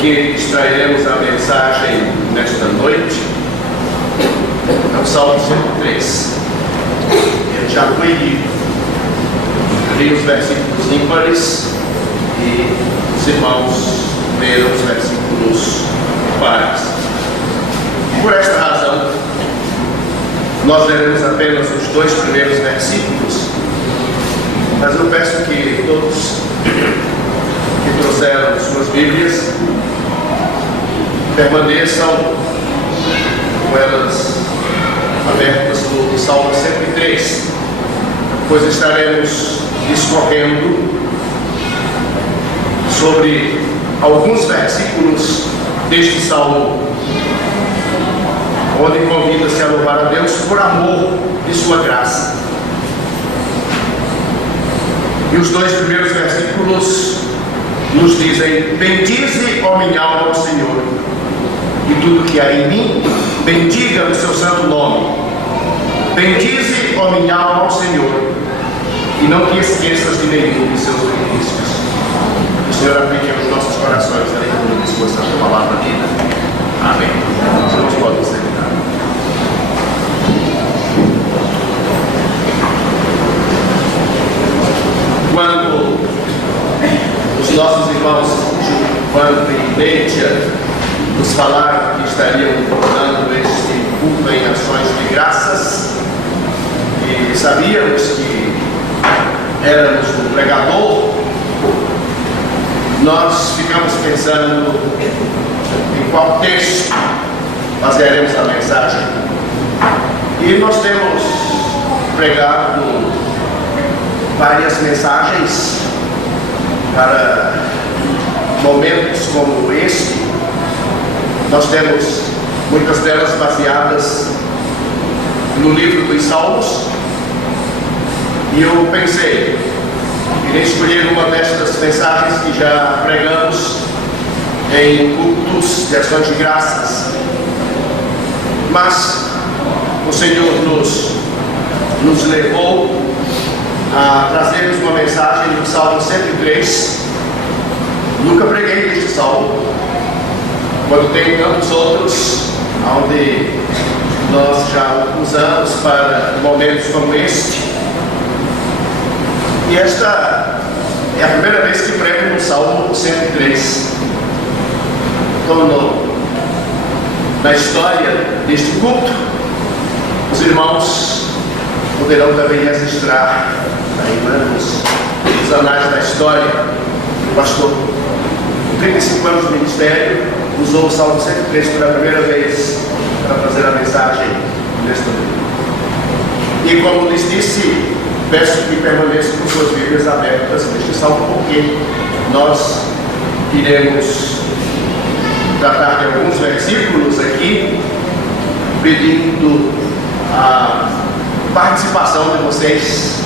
que extrairemos a mensagem nesta noite é o Salmo 103. Ele já foi lido. Li os versículos ímpares e os irmãos leram os versículos pares. Por esta razão, nós leremos apenas os 2 primeiros versículos, mas eu peço que todos que trouxeram suas Bíblias permaneçam com elas abertas no Salmo 103, pois estaremos discorrendo sobre alguns versículos deste Salmo, onde convida-se a louvar a Deus por amor de sua graça. E os 2 primeiros versículos nos dizem: bendize, ó minha alma, ao Senhor, e tudo que há em mim, bendiga o seu santo nome. Bendize, ó minha alma, ao Senhor, e não te esqueças de nenhum de seus benefícios. O Senhor aplique aos nossos corações a leitura de sua santa palavra vida. Amém. Os irmãos podem sentar. Quando os nossos irmãos Giovanni e Leitia nos falaram que estariam dando este culto em ações de graças, e sabíamos que éramos do pregador, nós ficamos pensando em qual texto fazeremos a mensagem. E nós temos pregado várias mensagens para momentos como este. Nós temos muitas delas baseadas no livro dos Salmos, e eu pensei em escolher uma destas mensagens que já pregamos em cultos de ações de graças, mas o Senhor nos levou a trazermos uma mensagem do Salmo 103. Nunca preguei este salmo, quando tem tantos outros onde nós já usamos para momentos como este. E esta é a primeira vez que prego no Salmo 103. Então, na história deste culto, os irmãos poderão também registrar nos anais da história. O pastor, com 35 anos de ministério, usou o Salmo 103 pela primeira vez para fazer a mensagem neste livro. E como lhes disse, peço que permaneçam com suas Bíblias abertas neste salmo, porque nós iremos tratar de alguns versículos aqui, pedindo a participação de vocês,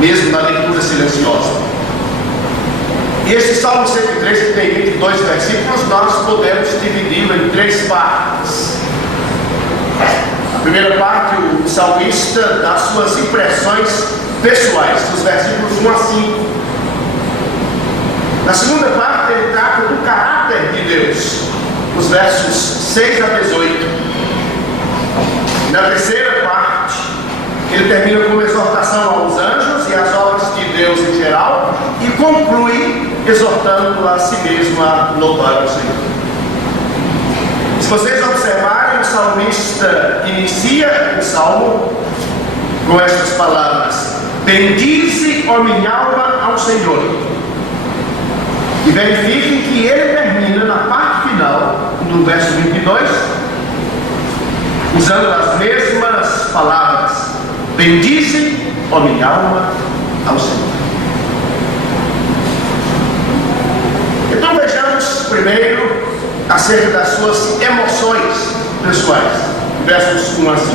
mesmo na leitura silenciosa. E este Salmo 103, que tem 22 versículos, nós podemos dividi-lo em 3 partes. A primeira parte, o salmista dá suas impressões pessoais, dos versículos 1 a 5. Na segunda parte, ele trata do caráter de Deus, os versos 6 a 18. E na terceira parte, ele termina com uma exortação aos anjos e às obras de Deus em geral, e conclui exortando a si mesmo a louvar o Senhor. Se vocês observarem, o salmista inicia o salmo com estas palavras: bendize, ó minha alma, ao Senhor. E verifiquem que ele termina na parte final do verso 22, usando as mesmas palavras: bendize, ó minha alma, ao Senhor. Então vejamos primeiro acerca das suas emoções pessoais, versos 1 a 5.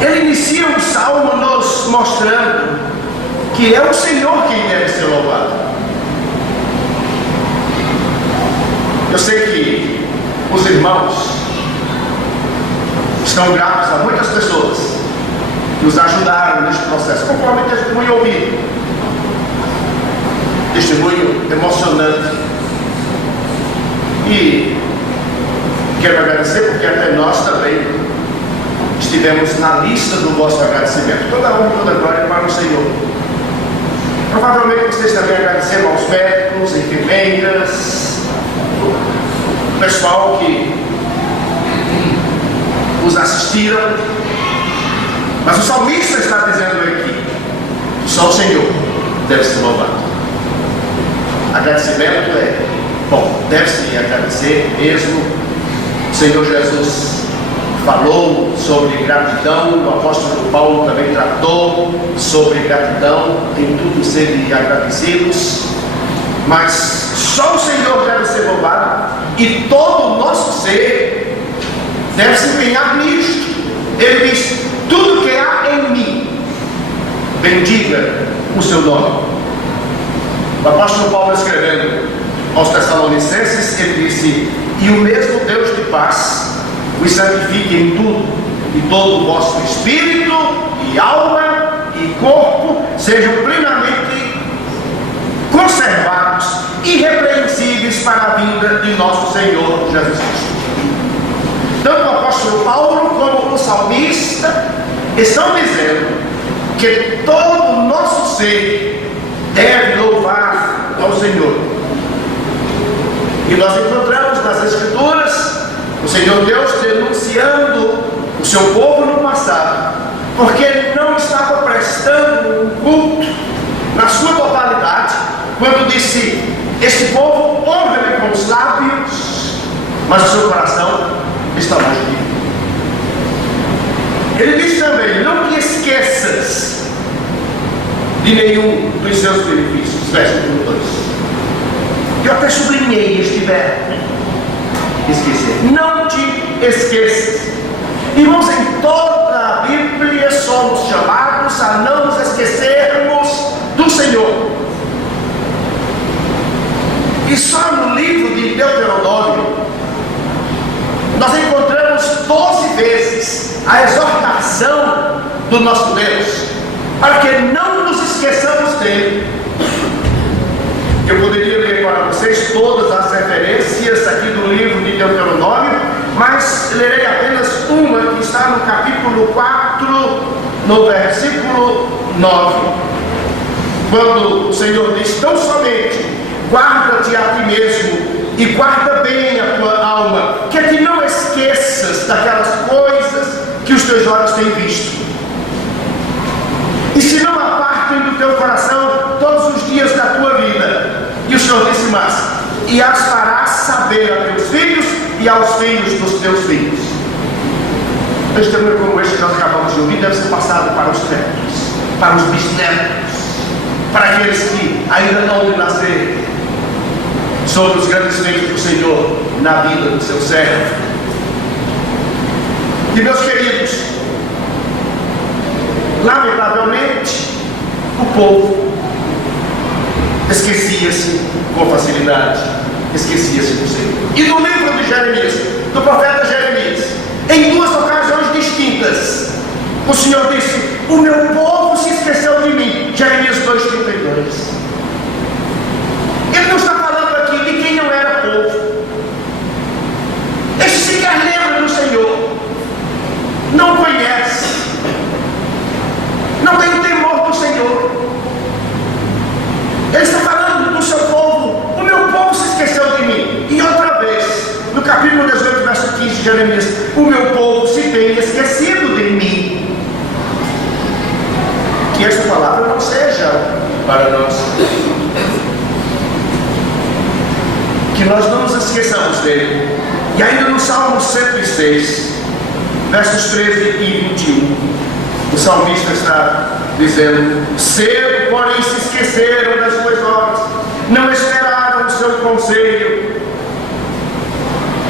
Ele inicia o salmo nos mostrando que é o Senhor quem deve ser louvado. Eu sei que os irmãos estão gratos a muitas pessoas que os ajudaram neste processo, conforme testemunho ouvido. Testemunho emocionante E quero agradecer porque até nós também estivemos na lista do vosso agradecimento. Toda a honra e toda a glória para o Senhor. Provavelmente vocês também agradeceram aos médicos, enfermeiras, o pessoal que os assistiram. Mas o salmista está dizendo aqui: só o Senhor deve ser louvado. Agradecimento é bom, deve-se agradecer mesmo. O Senhor Jesus falou sobre gratidão, o apóstolo Paulo também tratou sobre gratidão, em tudo serem agradecidos, mas só o Senhor deve ser louvado e todo o nosso ser deve se empenhar nisto. Ele diz: tudo que há em mim, bendiga o seu nome. O apóstolo Paulo, escrevendo aos Tessalonicenses, ele disse: e o mesmo Deus de paz os santifique em tudo, e todo o vosso espírito, e alma, e corpo sejam plenamente conservados, irrepreensíveis para a vinda de nosso Senhor Jesus Cristo. Tanto o apóstolo Paulo como o salmista estão dizendo que todo o nosso ser deve louvar ao Senhor. E nós encontramos nas Escrituras o Senhor Deus denunciando o seu povo no passado, porque ele não estava prestando um culto na sua totalidade, quando disse: este povo honra-me com os lábios, mas o seu coração está longe de mim. Ele diz também: não te esqueças de nenhum dos seus benefícios. Versículo 2. Eu até sublinhei este verbo: esquecer. Não te esqueças. Irmãos, em toda a Bíblia somos chamados a não nos esquecermos do Senhor. E só no livro de Deuteronômio nós encontramos 12 vezes a exortação do nosso Deus para que não nos esqueçamos dele. Eu poderia ler para vocês todas as referências aqui do livro de Deuteronômio, mas lerei apenas uma que está no capítulo 4, no versículo 9, quando o Senhor diz: tão somente guarda-te a ti mesmo e guarda bem a tua alma, que é que não esqueças daquelas coisas que os teus olhos têm visto, e se não apartem do teu coração todos os dias da tua vida. E o Senhor disse mais: e as farás saber a teus filhos e aos filhos dos teus filhos. Um testemunho como este que nós acabamos de ouvir deve ser passado para os netos, para os bisnetos, para aqueles que ainda não de nascer, sobre os grandes feitos do Senhor na vida do seu servo. E meus queridos, lamentavelmente, o povo esquecia-se com facilidade, esquecia-se do Senhor. E no livro de Jeremias, do profeta Jeremias, em duas ocasiões distintas, o Senhor disse: o meu povo se esqueceu de mim. Jeremias 2:32. Ele não está falando aqui de quem não era povo. Este sequer lembra do Senhor, não conhece, não tem temor do Senhor. Ele está falando do seu povo: o meu povo se esqueceu de mim. E outra vez, no capítulo 18, verso 15 de Jeremias: o meu povo se tem esquecido de mim. Que esta palavra não seja para nós, que nós não nos esqueçamos dele. E ainda no Salmo 106, versos 13 e 21, o salmista está dizendo: cedo, porém, se esqueceram das suas obras, não esperaram o seu conselho,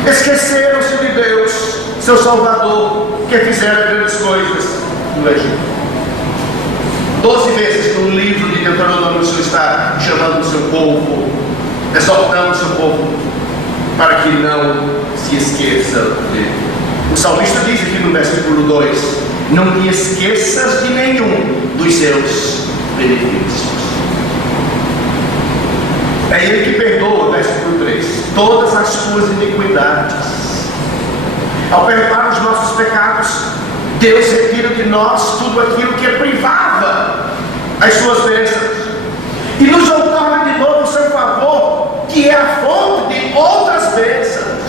esqueceram-se de Deus, seu Salvador, que fizera grandes coisas no Egito. 12 vezes no livro de Deuteronômio o Senhor está chamando o seu povo, exortando o seu povo para que não se esqueça dele. O salmista diz aqui no versículo 2: não te esqueças de nenhum dos seus benefícios. É ele que perdoa, versículo 3, todas as suas iniquidades. Ao perdoar os nossos pecados, Deus retira de nós tudo aquilo que privava as suas bênçãos e nos outorga de novo o seu favor, que é a fonte de outras bênçãos.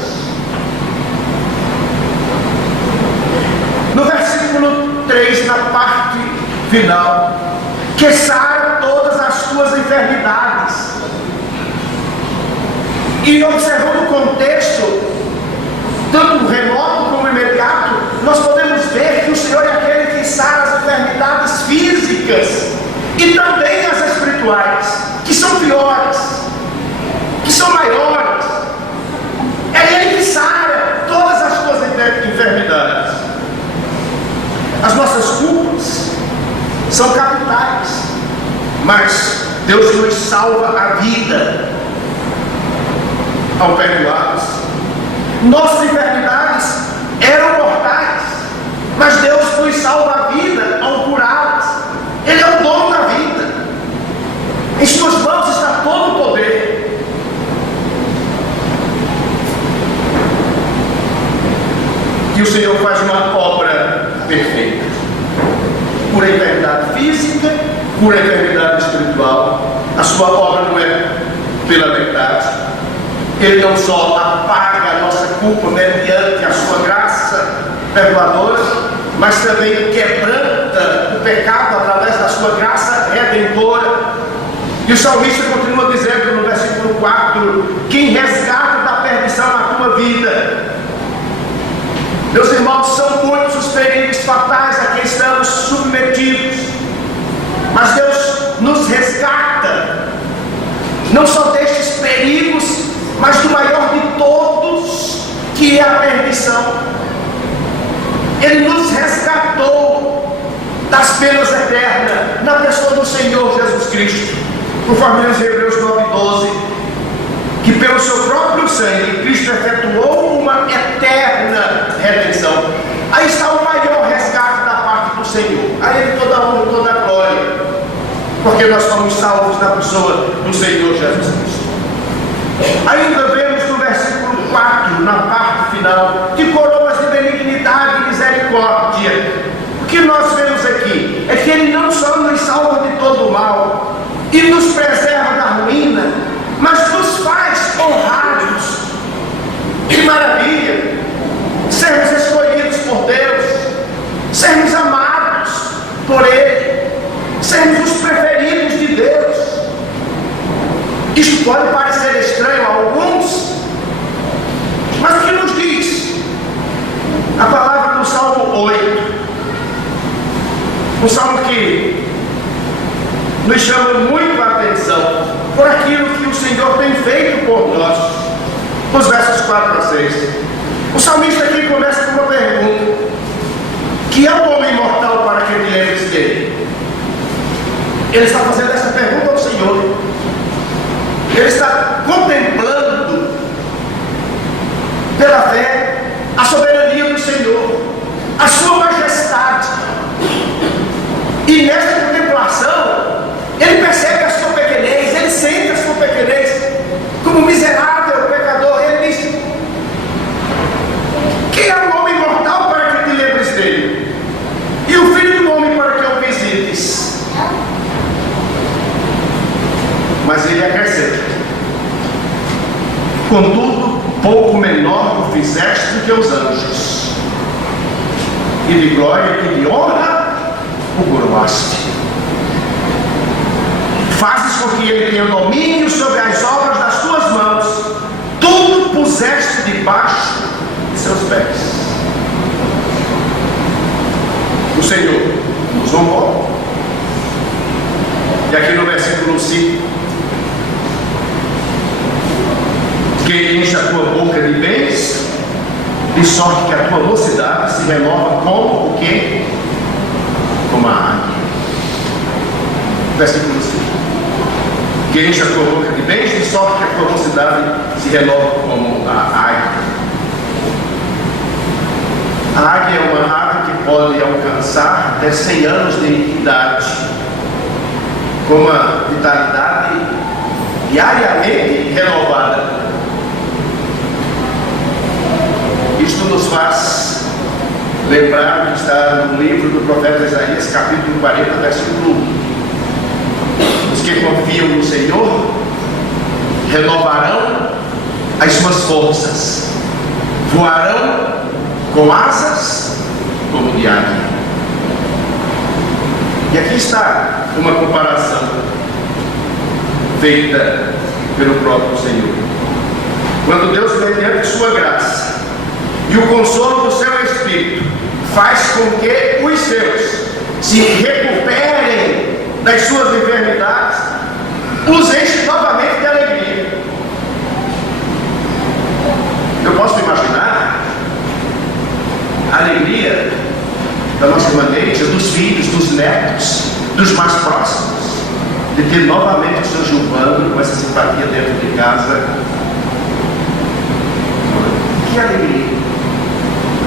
No versículo 3, na parte final, que sara todas as tuas enfermidades. E observando o contexto, tanto remoto como imediato, nós podemos ver que o Senhor é aquele que sara as enfermidades físicas e também as espirituais, que são piores, que são maiores. É Ele que sara todas as tuas enfermidades. As nossas culpas são capitais, mas Deus nos salva a vida ao perdoá-las. Nossas enfermidades eram mortais, mas Deus nos salva a vida ao curá-las. Ele é o dono da vida. Em suas mãos está todo o poder. E o Senhor faz uma obra perfeita. Cura a enfermidade física, cura a enfermidade espiritual. A sua obra não é pela metade. Ele não só apaga a nossa culpa mediante a sua graça perdoadora, mas também quebranta o pecado através da sua graça redentora. E o salmista continua dizendo no versículo 4: quem resgata da perdição a tua vida. Meus irmãos, são muitos os perigos fatais a que estamos submetidos, mas Deus nos resgata, não só destes perigos, mas do maior de todos, que é a perdição. Ele nos resgatou das penas eternas na pessoa do Senhor Jesus Cristo, conforme diz Hebreus 9:12, que pelo seu próprio sangue Cristo efetuou uma eterna redenção. Aí está o maior resgate da parte do Senhor. A Ele toda a honra e toda a glória, porque nós somos salvos na pessoa do Senhor Jesus Cristo. Ainda vemos no versículo 4, na parte final, de coroas de benignidade e misericórdia. O que nós vemos aqui é que Ele não só nos salva de todo o mal e nos preserva da ruína, mas nos faz honrados. Que maravilha! Sermos escolhidos por Deus, sermos amados por Ele, sermos os preferidos de Deus. Isto pode parecer estranho a alguns, mas o que nos diz a palavra do Salmo 8? Um salmo que nos chama muito a atenção por aquilo que o Senhor tem feito por nós, nos versos 4 a 6. O salmista aqui começa com uma pergunta: que é o homem mortal para que te lembres dele? Ele está fazendo essa pergunta ao Senhor. Ele está contemplando pela fé a soberania do Senhor, a sua majestade. E nessa contemplação, ele percebe a sua pequenez, ele sente a sua pequenez como miserável pecador. Ele diz: quem é o homem mortal para que te lembres dele? E o filho do homem para que o visites? Mas ele acrescenta: contudo, pouco menor o fizeste do que os anjos, e de glória e de honra o coroaste. Fazes com que ele tenha domínio sobre as obras das tuas mãos, tudo puseste debaixo de seus pés. O Senhor nos honrou. E aqui no versículo 5: que enche a tua boca de bens, de sorte que a tua mocidade se renova como o quê? Como a águia. Versículo 5: que enche a tua boca de bens, de sorte que a tua mocidade se renova como a águia. A águia é uma ave que pode alcançar até 100 anos de idade, com uma vitalidade diariamente renovada. Isto nos faz lembrar o que está no livro do profeta Isaías, capítulo 40, versículo 1. Os que confiam no Senhor renovarão as suas forças, voarão com asas como de águia. E aqui está uma comparação feita pelo próprio Senhor. Quando Deus, mediante sua graça e o consolo do seu Espírito, faz com que os seus se recuperem das suas enfermidades, os enche novamente de alegria. Eu posso imaginar a alegria da nossa maneira, dos filhos, dos netos, dos mais próximos, de ter novamente o seu Gilvando com essa simpatia dentro de casa. Que alegria!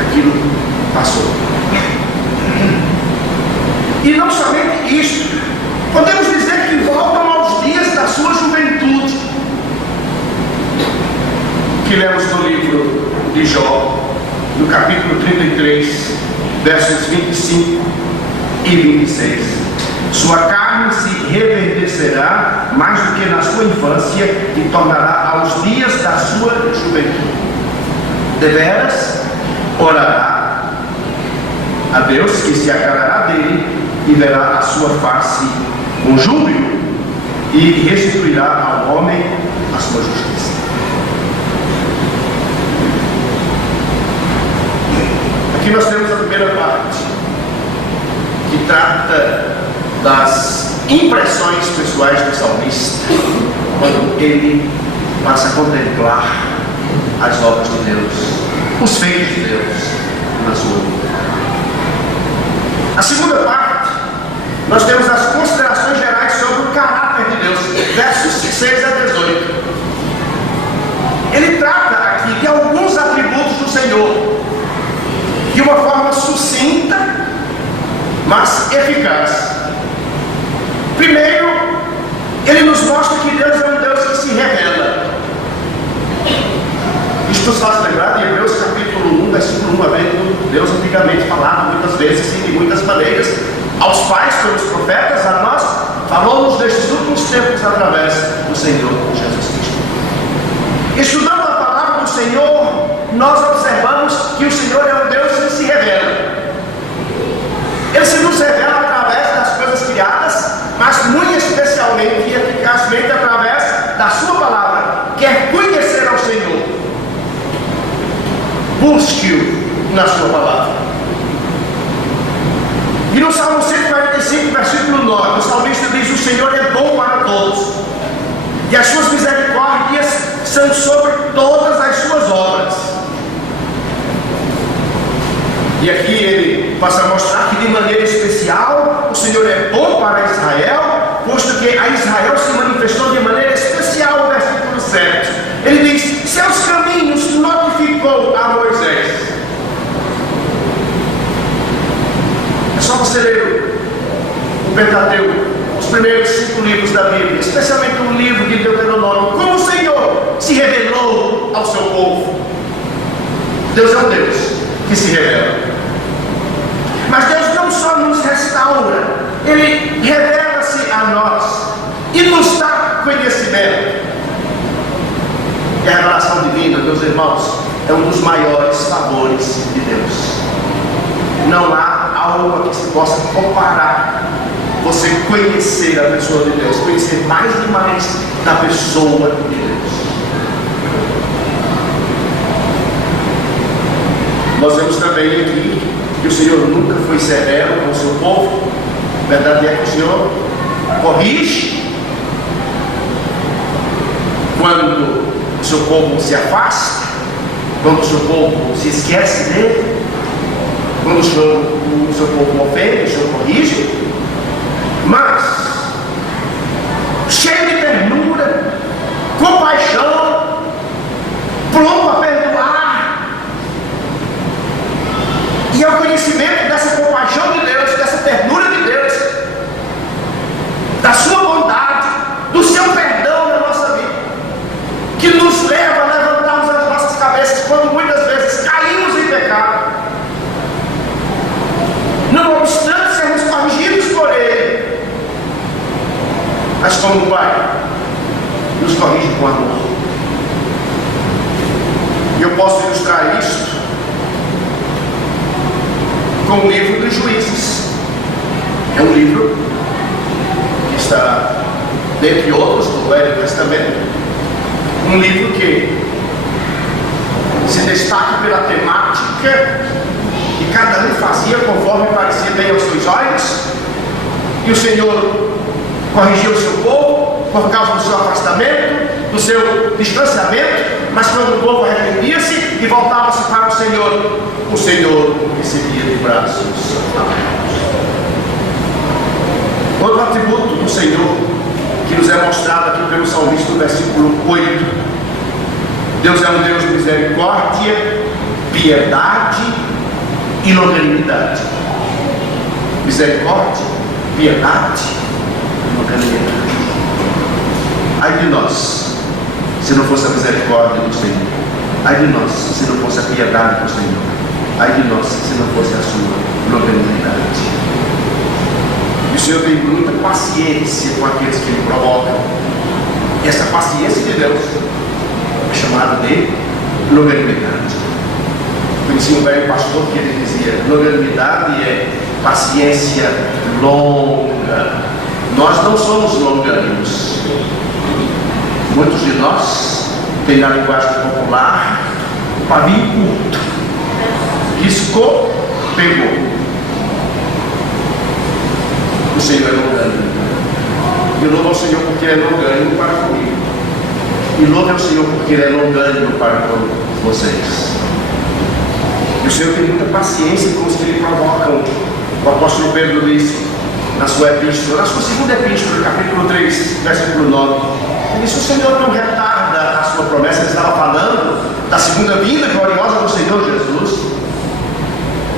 Aquilo passou. E não somente isso, podemos dizer que voltam aos dias da sua juventude, que lemos no livro de Jó, no capítulo 33, versos 25 e 26. Sua carne se reverdecerá mais do que na sua infância e tornará aos dias da sua juventude. Deveras orará a Deus, que se agradará dele e verá a sua face com júbilo e restituirá ao homem a sua justiça. Aqui nós temos a primeira parte, que trata das impressões pessoais do salmista, quando ele passa a contemplar as obras de Deus, os feitos de Deus na sua vida. A segunda parte, nós temos as considerações gerais sobre o caráter de Deus, versos 6 a 18. Ele trata aqui de alguns atributos do Senhor, de uma forma sucinta, mas eficaz. Primeiro, ele nos mostra que Deus é um Deus que se revela. Isto nos faz lembrar de Hebreus capítulo 1, versículo 1, havendo Deus antigamente falado muitas vezes e de muitas maneiras aos pais pelos profetas, a nós falou-nos nestes últimos tempos através do Senhor Jesus Cristo. Estudando a palavra do Senhor, nós observamos que o Senhor é um Deus que se revela. Ele se nos revela através das coisas criadas, mas muito especialmente e eficazmente através da sua palavra. Quer conhecer ao Senhor, busque-o na sua palavra. E no Salmo 145, versículo 9, o salmista diz: o Senhor é bom para todos, e as suas misericórdias são sobre todas as suas obras. E aqui ele passa a mostrar que de maneira especial o Senhor é bom para Israel, posto que a Israel se manifestou de maneira especial no versículo 7. Ele diz: seus caminhos notificou a Moisés. É só você ler o Pentateuco, os primeiros 5 livros da Bíblia, especialmente o livro de Deuteronômio, como o Senhor se revelou ao seu povo. Deus é um Deus que se revela. Mas Deus não só nos restaura, Ele revela-se a nós e nos dá conhecimento. E a revelação divina, meus irmãos, é um dos maiores favores de Deus. Não há algo que se possa comparar você conhecer a pessoa de Deus, conhecer mais e mais da pessoa de Deus. Nós vemos também aqui que o Senhor nunca foi severo com o seu povo. A verdade é que o Senhor corrige quando o seu povo se afasta, quando o seu povo se esquece dele, quando o seu povo ofende, o Senhor corrige. Mas cheio de ternura, compaixão, pronto a perdoar. E ao conhecimento dessa compaixão de Deus, dessa ternura de Deus, da sua bondade, do seu perdão na nossa vida, que nos leva a levantarmos as nossas cabeças quando muitas vezes caímos E eu posso ilustrar isto com o livro dos Juízes. É um livro que está, dentre outros, do Velho Testamento, um livro que se destaca pela temática e cada um fazia conforme parecia bem aos seus olhos, e o Senhor corrigiu o seu povo por causa do seu afastamento, do seu distanciamento, mas quando o povo arrependia-se e voltava-se para o Senhor recebia de braços abertos. Outro atributo do Senhor que nos é mostrado aqui pelo salmista no versículo 8: Deus é um Deus de misericórdia, piedade e longanimidade. Misericórdia, piedade e longanimidade. Ai de nós, se não fosse a misericórdia do Senhor. Ai de nós, se não fosse a piedade do Senhor. Ai de nós, se não fosse a sua longanimidade. E o Senhor tem muita paciência com aqueles que Ele provocam. E essa paciência de Deus é chamada de longanimidade. Conheci um velho pastor que ele dizia: longanimidade é paciência longa. Nós não somos longânimos. Muitos de nós têm na linguagem popular pavio curto. Riscou, pegou. O Senhor é longânimo. Eu louvo ao Senhor porque Ele é longânimo para comigo. E louvo ao Senhor porque Ele é longânimo para com vocês. E o Senhor tem muita paciência com os que Ele provocam. O apóstolo Pedro diz na sua epístola, na sua segunda epístola, capítulo 3, versículo 9, ele disse: o Senhor não retarda a sua promessa. Ele estava falando da segunda vinda gloriosa do Senhor Jesus.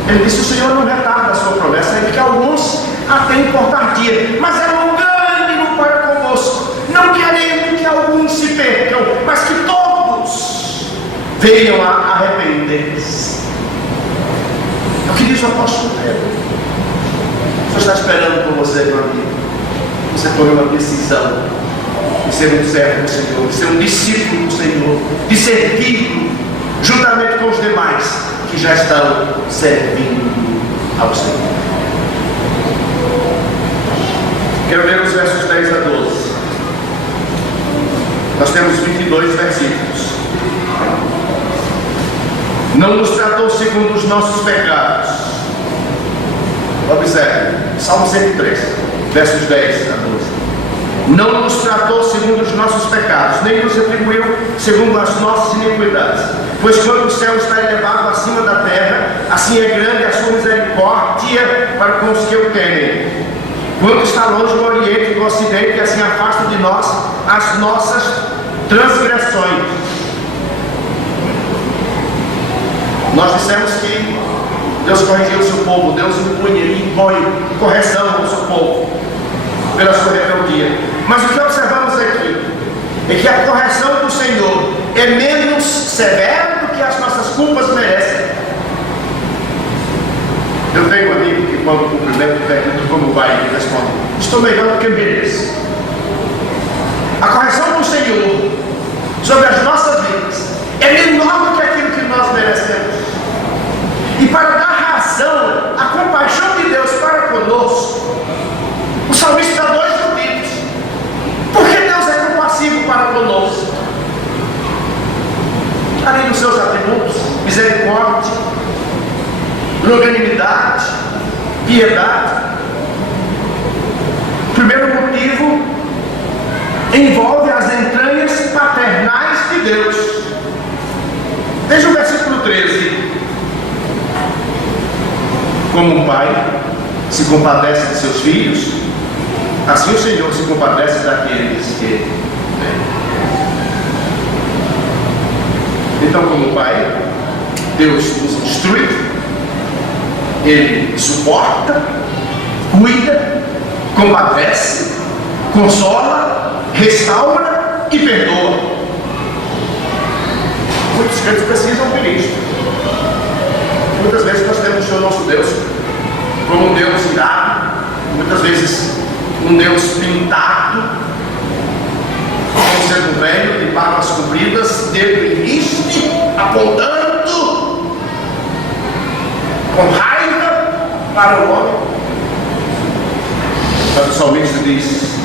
Ele disse: o Senhor não retarda a sua promessa, é que alguns a têm por tardia, mas é longânimo para convosco, não querendo que alguns se percam, mas que todos venham a arrepender-se. É o que diz o apóstolo Pedro. O Senhor está esperando por você, meu amigo. Você tome uma decisão de ser um servo do Senhor, de ser um discípulo do Senhor, de servi-lo juntamente com os demais que já estão servindo ao Senhor. Quero ler os versos 10 a 12. Nós temos 22 versículos. Não nos tratou segundo os nossos pecados. Observe, Salmo 103, versos 10 a 12. Não nos tratou segundo os nossos pecados, nem nos retribuiu segundo as nossas iniquidades. Pois quando o céu está elevado acima da terra, assim é grande a sua misericórdia para com os que o temem. Quando está longe o Oriente do Ocidente, assim afasta de nós as nossas transgressões. Nós dissemos que Deus corrigiu o seu povo, Deus impunha e impõe correção ao seu povo pela sua rebeldia. Mas o que observamos aqui é que a correção do Senhor é menos severa do que as nossas culpas merecem. Eu tenho um amigo que, quando cumprimento, pergunta como vai, ele responde: estou melhor do que mereço. A correção do Senhor sobre as nossas vidas é menor do que aquilo que nós merecemos. E para dar razão à compaixão de Deus para conosco, o salmista dá dois motivos. Porque Deus é compassivo para conosco. Além dos seus atributos: misericórdia, longanimidade, piedade. O primeiro motivo envolve as entranhas paternais de Deus. Veja o versículo 13. Como um pai se compadece de seus filhos, assim o Senhor se compadece daqueles que então, como pai, Deus nos instrui, Ele suporta, cuida, compadece, consola, restaura e perdoa. Muitos crentes precisam ouvir isto. Muitas vezes nós temos o nosso Deus como um Deus irado, muitas vezes um Deus pintado, como sendo velho de barbas compridas, dedo em riste, apontando com raiva para o homem. Mas o salmista diz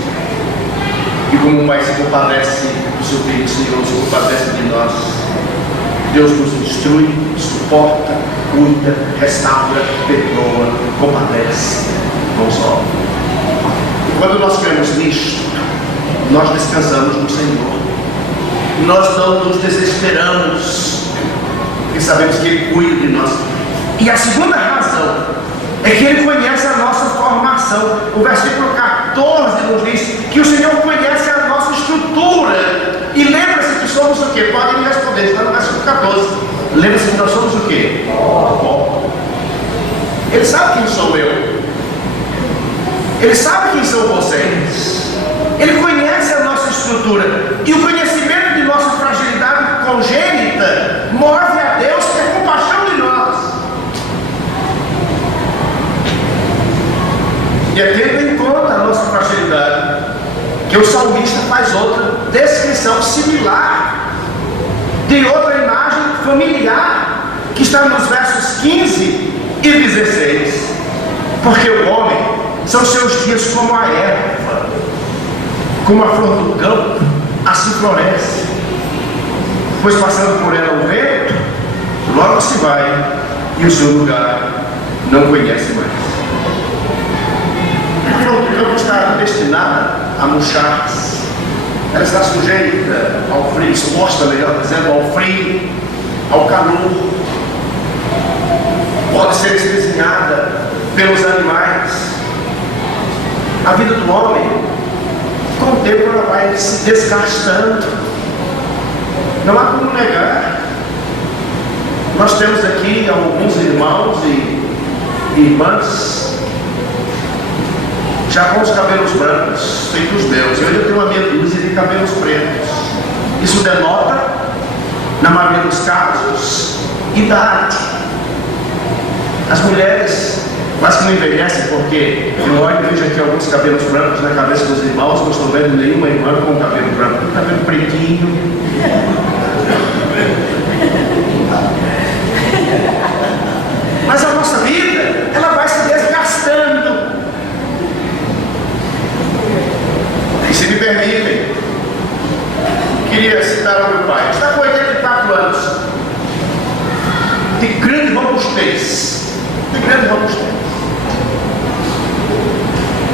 que como um pai se compadece do seu filho, o Senhor se compadece de nós. Deus nos instrui, suporta, cuida, restaura, perdoa, compadece, consola. E quando nós cremos nisto, nós descansamos no Senhor. Nós não nos desesperamos, porque sabemos que Ele cuida de nós. E a segunda razão é que Ele conhece a nossa formação. O versículo 14 nos diz que o Senhor conhece a nossa estrutura. E lembra-se que somos o quê? Podem me responder, está no versículo 14. Lembra-se que nós somos o quê? Pó. Ele sabe quem sou eu. Ele sabe quem são vocês. Ele conhece a nossa estrutura. E o conhecimento de nossa fragilidade congênita move a Deus ter compaixão de nós. E é tendo em conta a nossa fragilidade que o salmista faz outra descrição similar de outra imagem familiar que está nos versos 15 e 16. Porque o homem são seus dias como a erva, como a flor do campo, assim floresce, pois passando por ela o vento, logo se vai e o seu lugar não conhece mais. A flor do campo está destinada a murchar-se. Ela está sujeita ao frio, exposta, melhor dizendo, ao frio, ao calor. Pode ser espezinhada pelos animais. A vida do homem, com o tempo, ela vai se desgastando. Não há como negar. Nós temos aqui alguns irmãos e irmãs já com os cabelos brancos, feitos meus. Eu ainda tenho uma meia dúzia de cabelos pretos. Isso denota, na maioria dos casos, idade. As mulheres quase que não envelhecem, porque eu olho e vejo aqui alguns cabelos brancos na cabeça dos irmãos, não estou vendo nenhuma irmã com cabelo branco, com cabelo pretinho. Mas a nossa vida, ela vai se desgastando. E se me permitem, queria citar o meu pai. Está com 84 anos, de grande robustez.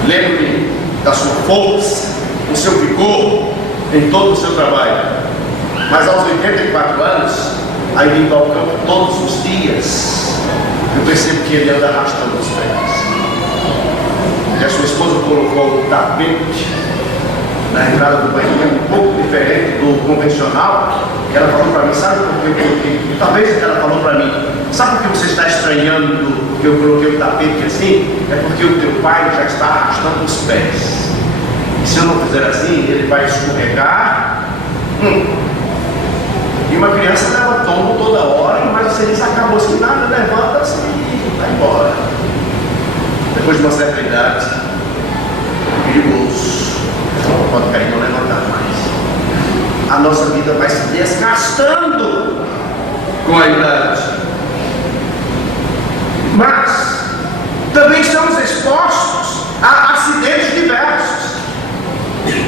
Lembre da sua força, do seu vigor em todo o seu trabalho. Mas aos 84 anos, aí indo ao campo todos os dias, eu percebo que ele anda arrastando os pés. E a sua esposa colocou um tapete na entrada do banheiro, um pouco diferente do convencional. Ela falou para mim, sabe por quê? Talvez ela falou para mim, sabe por que você está estranhando que eu coloquei o tapete assim? É porque o teu pai já está arrastando os pés. E se eu não fizer assim, ele vai escorregar. E uma criança leva tombo toda hora, mas você diz, acabou assim, nada, levanta-se e vai embora. Depois de uma certa idade, é perigoso. Não pode cair e não levantar mais. A nossa vida vai se desgastando com a idade. Mas também estamos expostos a acidentes diversos.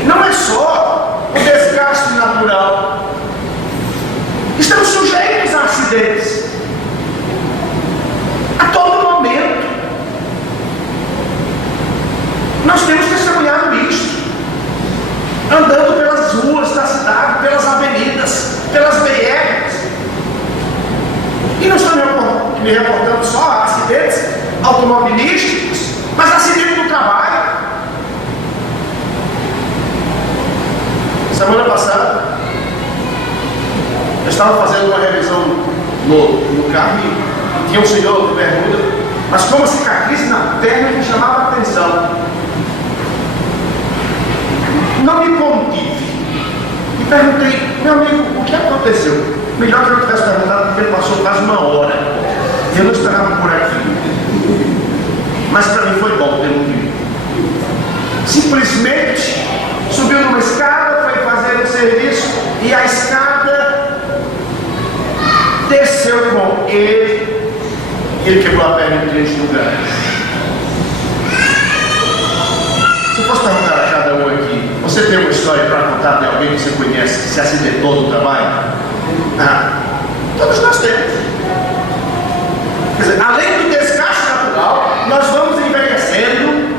Não é só o desgaste natural. Estamos sujeitos a acidentes a todo momento. Nós temos testemunhado isto, andando pelas ruas da cidade, pelas avenidas, pelas BRs. E não estou me reportando só a acidentes automobilísticos, mas acidentes do trabalho. Semana passada, eu estava fazendo uma revisão no carro e tinha um senhor de bermuda, mas com uma cicatriz na perna que chamava a atenção. Não me contive. E perguntei, meu amigo, o que aconteceu? Melhor que eu tivesse perguntado, porque ele passou quase uma hora. Eu não esperava por aqui. Mas para mim foi bom ter um. Simplesmente subiu numa escada, foi fazer um serviço e a escada desceu com ele e ele quebrou a perna em 3 lugares. Se eu fosse perguntar a cada um aqui, você tem uma história para contar de alguém que você conhece que se acidentou no trabalho? Todos nós temos. Quer dizer, além do desgaste natural, nós vamos envelhecendo,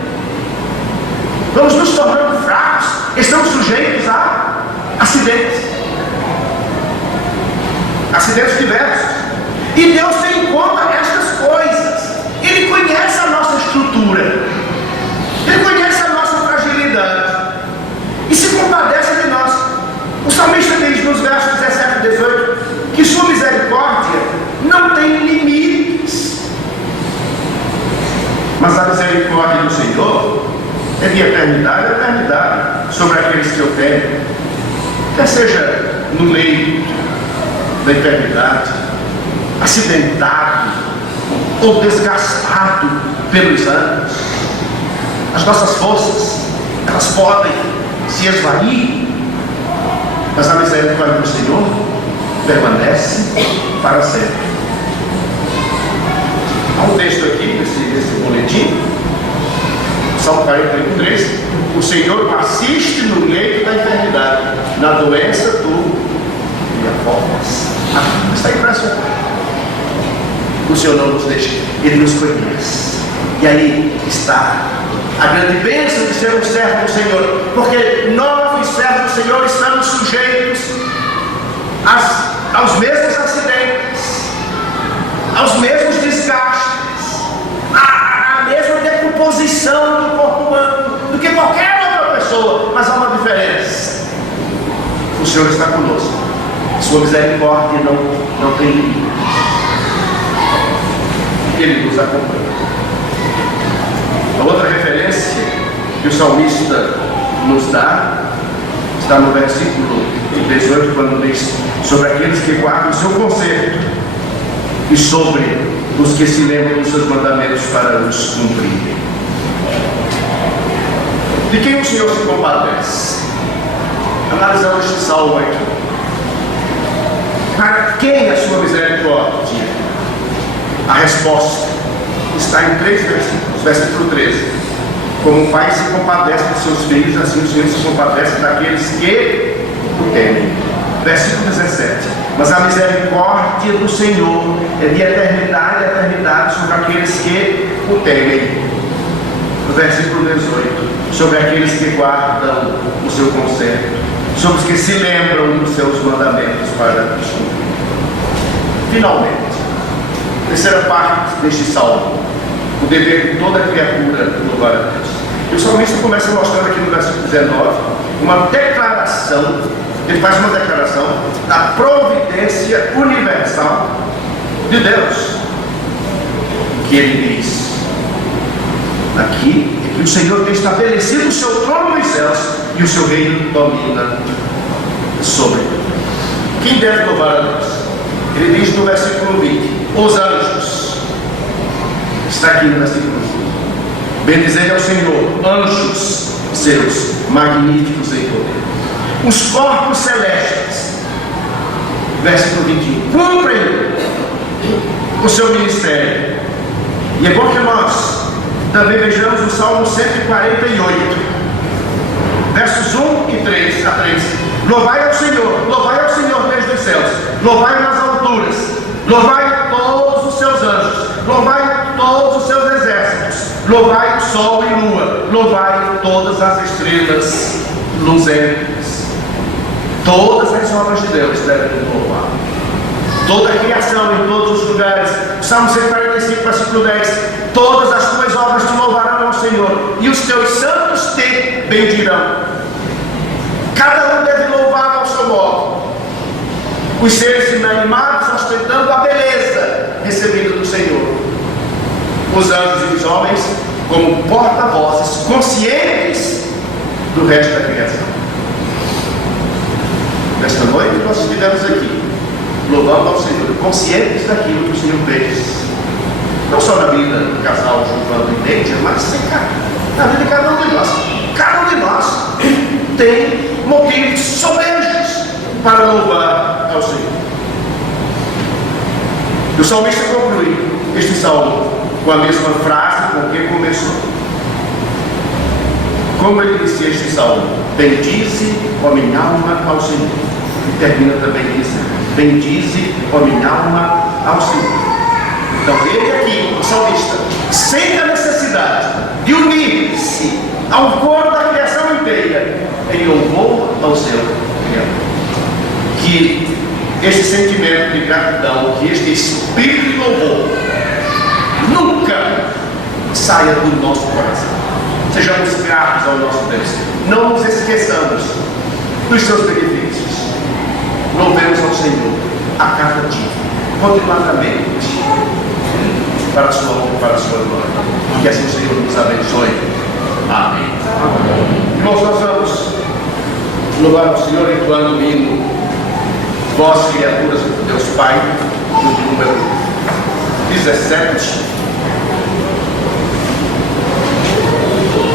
vamos nos tornando fracos, estamos sujeitos a acidentes diversos. E Deus tem em conta estas coisas. Ele conhece a nossa estrutura, Ele conhece a nossa fragilidade e se compadece de nós. O salmista diz nos versos 17 e 18 que sua misericórdia não tem limites, mas a misericórdia do Senhor é de eternidade a eternidade sobre aqueles que eu tenho, quer seja no meio da eternidade, acidentado ou desgastado pelos anos. As nossas forças, elas podem se esvair, mas a misericórdia do Senhor permanece para sempre. Há um texto aqui nesse boletim, Salmo 41:3: o Senhor assiste no leito da enfermidade, na doença tu me aformas. Está impressionante. O Senhor não nos deixa, Ele nos conhece. E aí está a grande bênção de ser um servo do Senhor, porque nós, os servos do Senhor, estamos sujeitos aos mesmos acidentes, aos mesmos desgastes, à mesma decomposição do corpo humano do que qualquer outra pessoa, mas há uma diferença: o Senhor está conosco, sua misericórdia não tem limite, Ele nos acompanha. A outra referência que o salmista nos dá está no versículo 18, quando diz sobre aqueles que guardam o seu conserto e sobre os que se lembram dos seus mandamentos para os cumprirem. De quem o Senhor se compadece? Analisamos este salmo aqui. Para quem a sua misericórdia? A resposta está em 3 versículos. Versículo 13: como o pai se compadece dos seus filhos, assim o Senhor se compadece daqueles que o temem. Versículo 17: mas a misericórdia do Senhor é de eternidade a eternidade sobre aqueles que o temem. No versículo 18: sobre aqueles que guardam o seu conserto, sobre os que se lembram dos seus mandamentos para os cumprir. Finalmente, terceira parte deste salmo: o dever de toda criatura louvar a Deus. E o salmista começa mostrando aqui no versículo 19 uma declaração. Ele faz uma declaração da providência universal de Deus. O que ele diz aqui é que o Senhor tem estabelecido o seu trono nos céus e o seu reino domina sobre ele. Quem deve louvar a Deus? Ele diz no versículo 20: os anjos. Está aqui no versículo 20: bendizei ao Senhor, anjos seus, magníficos em poder. Os corpos celestes, versículo 21, cumprem o seu ministério. E é bom que nós também vejamos o Salmo 148, versos 1 e 3 a 3. Louvai ao Senhor desde os céus, louvai nas alturas, louvai todos os seus anjos, louvai todos os seus exércitos, louvai sol e lua, louvai todas as estrelas luzentes. Todas as obras de Deus devem louvar. Toda a criação em todos os lugares. Salmo 145, versículo 10: todas as tuas obras te louvarão ao Senhor, e os teus santos te bendirão. Cada um deve louvar ao seu modo. Os seres inanimados ostentando a beleza recebida do Senhor. Os anjos e os homens como porta-vozes conscientes do resto da criação. Nesta noite nós estivemos aqui louvando ao Senhor, conscientes daquilo que o Senhor fez, não só na vida do casal Giovanni e Neide, mas na vida de cada um de nós. Cada um de nós tem motivos soberbos para louvar ao Senhor. O salmista conclui este salmo com a mesma frase com que começou. Como ele disse este salmo: bendize, ó minha alma, ao Senhor. E termina também dizendo: bendize, ó minha alma, ao Senhor. Então ele aqui, o salmista, sente a necessidade de unir-se ao coro da criação inteira em louvor ao seu Criador. Que este sentimento de gratidão, que este espírito de louvor nunca saia do nosso coração. Sejamos gratos ao nosso Deus. Não nos esqueçamos dos seus benefícios. Louvemos ao Senhor a cada dia, continuadamente, para a sua honra e para a sua glória. Que assim o Senhor nos abençoe. Amém. Irmãos, nós vamos louvar ao Senhor entoando o hino Vós, criaturas de Deus Pai, no número 17.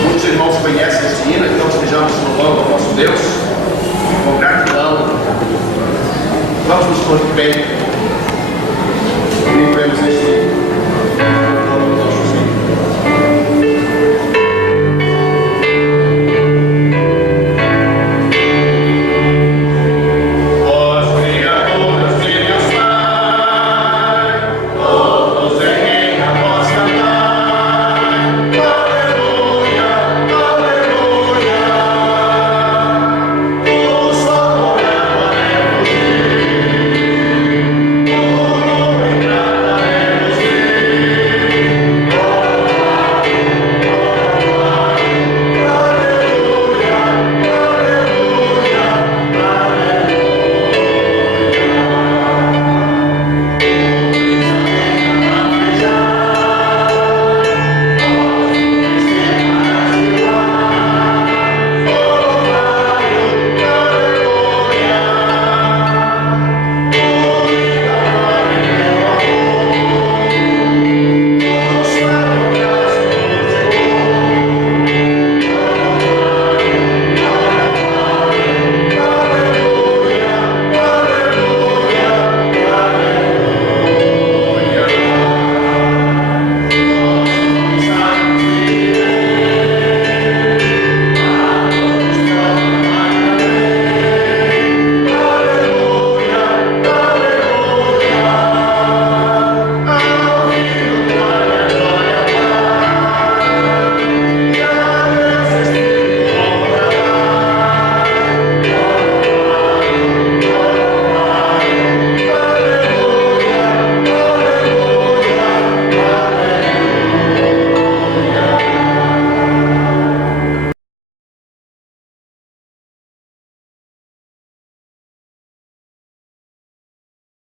Muitos irmãos conhecem esse hino, então estejamos louvando ao nosso Deus com gratidão. Vamos nos pôr de pé.